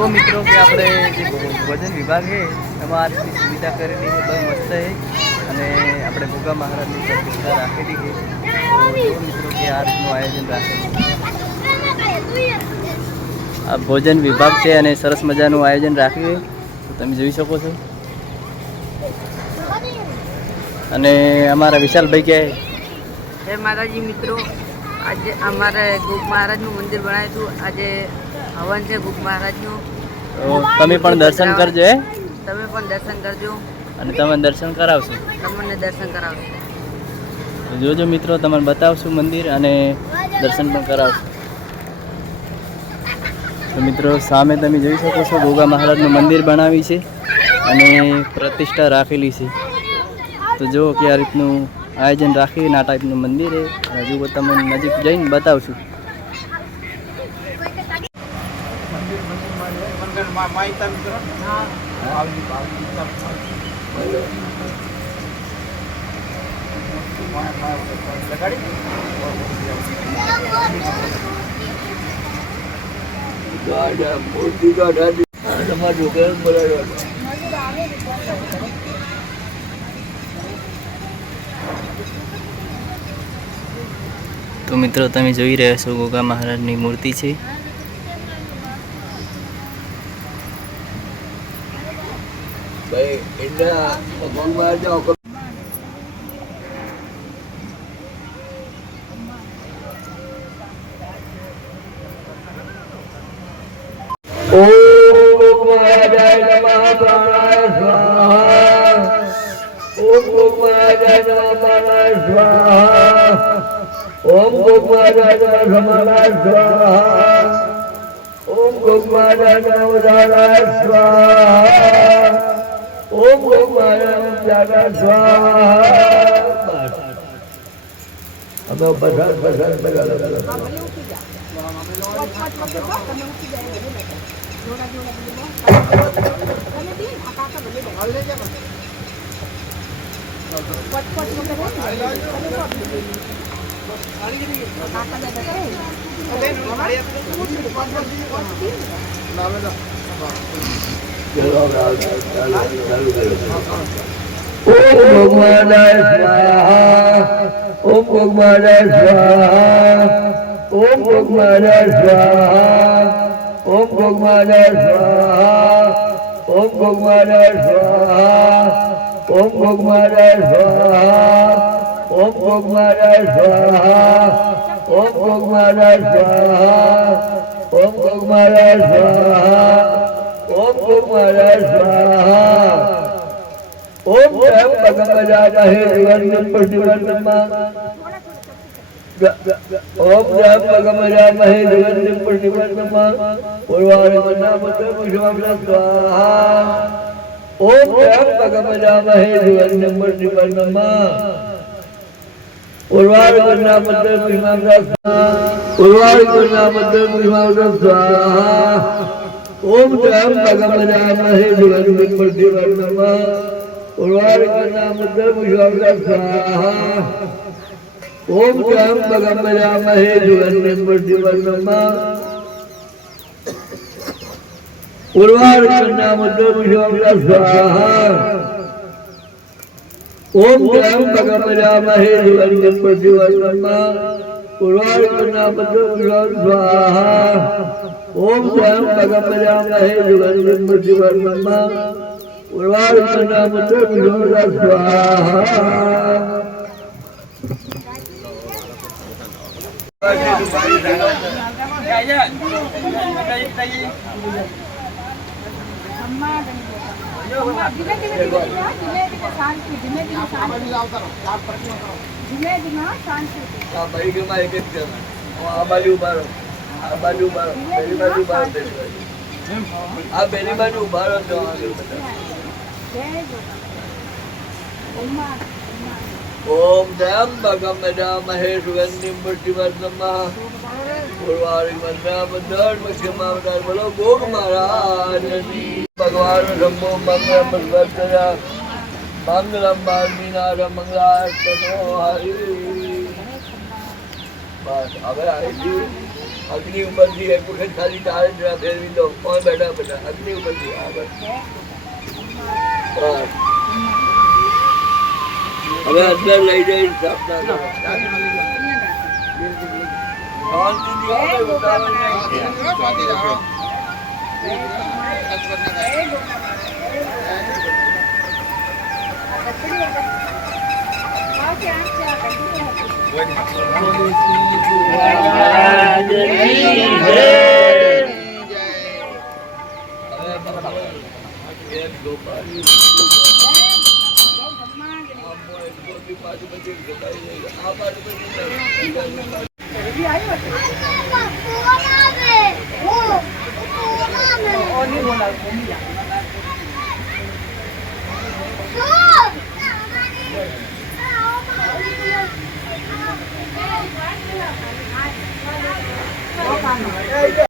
જુઓ મિત્રો કે આપણે જે ભોજન વિભાગ છે એમાં આ રીતની સુવિધા કરેલી છે, બહુ મસ્ત છે અને આપણે ભોગા મહારાજની પ્રતિષ્ઠા રાખેલી છે। તો જુઓ મિત્રો કે આ રીતનું આયોજન રાખેલું આ ભોજન વિભાગ છે અને સરસ મજાનું આયોજન રાખ્યું છે, તો તમે જોઈ શકો છો। અને અમારા વિશાલભાઈ કહે જય માતાજી મિત્રો, આજે અમારે ગુગ મહારાજનું મંદિર બનાવ્યું હતું। આજે હવન છે ગુગ મહારાજનું, તો તમે પણ દર્શન કરજો હે, તમે પણ દર્શન કરજો અને તમે દર્શન કરાવશો, તમને દર્શન કરાવશો। જોજો મિત્રો, તમને બતાવશું મંદિર અને દર્શન પણ કરાવશું। તો મિત્રો સામે તમે જોઈ શકો છો ગોગા મહારાજનું મંદિર બનાવી છે અને પ્રતિષ્ઠા રાખેલી છે। તો જો કે આ રીતનું આયોજન રાખીને આ ટાઈપનું મંદિર છે, હજુ તમને નજીક જઈને બતાવશું। તો મિત્રો તમે જોઈ રહ્યા છો ગોગા મહારાજની મૂર્તિ છે। ओम गोगमाराज समाराज स्वाहा, ओम गोगमाराज नवदाराज स्वाहा, ओम गोगमाराज जागा स्वाहा। हमें बसर बसर बगल ओम भगवानाय स्वाहा, ओम भगवानाय स्वाहा, ओम भगवानाय स्वाहा, ओम भगवानाय स्वाहा, ओम भगवानाय स्वाहा, ओम भगवानाय स्वाहा, ओम भगवानाय स्वाहा, ओम भगवानाय स्वाहा, ओम भगवानाय स्वाहा, ओम भगवानाय स्वाहा। ओम जयम भगवजामहे जीवनं प्रतिवर्तमा, ओम जयम भगवजामहे जीवनं प्रतिवर्तमा, पूर्वारिमन्नामते पुष्पं स्वाहा। ओम जयम भगवजामहे जीवनं प्रतिवर्तमा, पूर्वारिमन्नामते पुष्पं स्वाहा, पूर्वारिमन्नामते पुष्पं स्वाहा। ओम जयम भगवजामहे जीवनं प्रतिवर्तमा, पूर्वारिमन्नामते पुष्पं स्वाहा। ओम जयम भगवजामहे जीवनं प्रतिवर्तमा, पूर्वारिमन्नामते पुष्पं स्वाहा। ओम जयम भगवजामहे जीवनं प्रतिवर्तमा, पूर्वारिमन्नामते पुष्पं स्वाहा। ओम जयम भगवजामहे जीवनं प्रतिवर्तमा, पूर्वारिमन्नामते पुष्पं स्वाहा। ओम जयम भगवजामहे जीवनं प्रतिवर्तमा, पूर्वारिमन्नामते पुष्पं स्वाहा। बोलो गोग महाराज की भगवान शंभो मंगल पुष्पया मंगलम बालमीनार मंगलास्तनो हरि। बस अब आई थी अग्नि ऊपर थी एक कुछ खाली तारे जरा फेर भी दो कौन बैठा बेटा અગ્નિ પછી આગળ બસ. હવે અંદર લઈ જઈ સ્થાપના કરો. શાંતિથી આવે, ઉતાવળ નહીં. બોલાવે